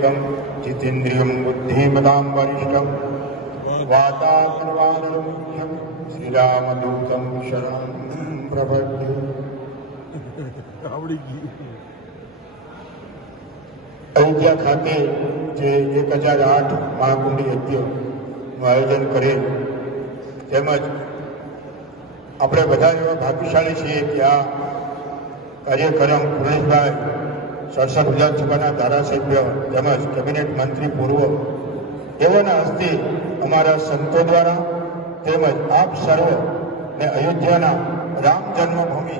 यतम् जितेन्द्रियं बुद्धिमतां वरिष्ठं वातात्मवानरमुख्यं श्रीरामदूतं शरणं प्रपद्ये આવડી ગઈ અયોધ્યા ખાતે જે એક હજાર આઠ મહાકુંભી યજ્ઞનું આયોજન કરે તેમજ આપણે બધા એવા ભાગ્યશાળી છીએ કે આ કાર્યક્રમ પુરેશભાઈ સડસઠ વિધાનસભાના ધારાસભ્ય તેમજ કેબિનેટ મંત્રી પૂર્વ. તેઓના હસ્તે અમારા સંતો દ્વારા તેમજ આપ સર્વ ને અયોધ્યાના રામ જન્મભૂમિ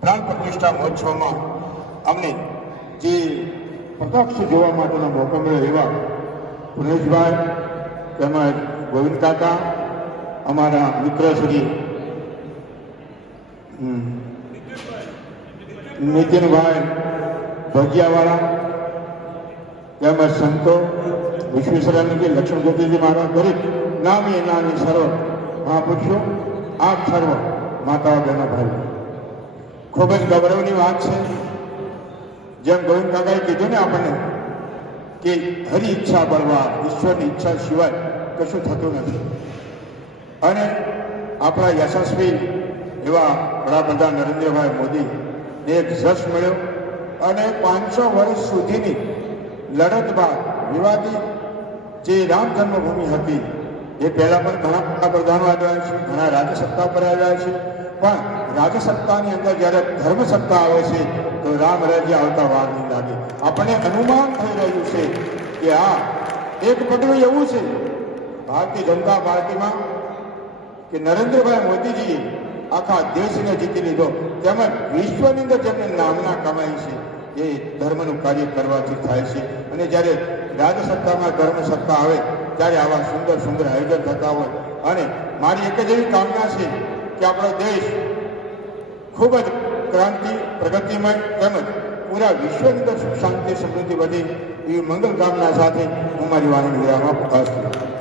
પ્રાણ પ્રતિષ્ઠા મહોત્સવમાં અમને જે પ્રત્યક્ષ જોવા માટેનો મોકો મળ્યો એવા પુનેશભાઈ તેમજ ગોવિંદ કાકા, અમારા મિત્ર શ્રી નીતિનભાઈ ભગિયાવાળા, તેમજ સંતો વિશ્વેશ્વરાનંદજી લક્ષ્મણ ગોપીજી મહારાજ દરેક નામી નામી સર્વ મહાપુરુષો, આપ સર્વ માતાઓ, બહેનો ભાઈ ખૂબ જ ગૌરવની વાત છે. જેમ ગોવિંદ કાકાએ કીધું ને આપણને કે હરી ઈચ્છા બળવા, ઈશ્વરની ઈચ્છા સિવાય કશું થતું નથી. અને આપણા યશસ્વી એવા વડાપ્રધાન નરેન્દ્રભાઈ મોદી એક જશ મળ્યો અને પાંચસો વર્ષ સુધીની લડત બાદ વિવાદી જે રામ જન્મભૂમિ હતી, એ પહેલા પણ ઘણા વડાપ્રધાનો આવ્યા છે, ઘણા રાજસત્તા પર આવ્યા છે. પણ રાજસત્તાની અંદર જ્યારે ધર્મ સત્તા આવે છે, તો રામ રાજ્ય આવતા વાર નહીં લાગે. આપણને અનુમાન થઈ રહ્યું છે કે આ એક પગલું એવું છે, ભારતીય જનતા પાર્ટીમાં, કે નરેન્દ્રભાઈ મોદીજીએ આખા દેશને જીતી લીધો. તેમજ વિશ્વની અંદર જેમને નામના કમાઈ છે, એ ધર્મનું કાર્ય કરવાથી થાય છે. અને જ્યારે રાજસત્તામાં ધર્મ સત્તા આવે, ત્યારે આવા સુંદર સુંદર આયોજન થતા હોય. અને મારી એક જ એવી કામના છે કે આપણો દેશ ખૂબ જ ક્રાંતિ, પ્રગતિમય તેમજ પૂરા વિશ્વની અંદર શાંતિ, સમૃદ્ધિ વધે એવી મંગલ કામના સાથે હું મારી વાણી વિરામ આપું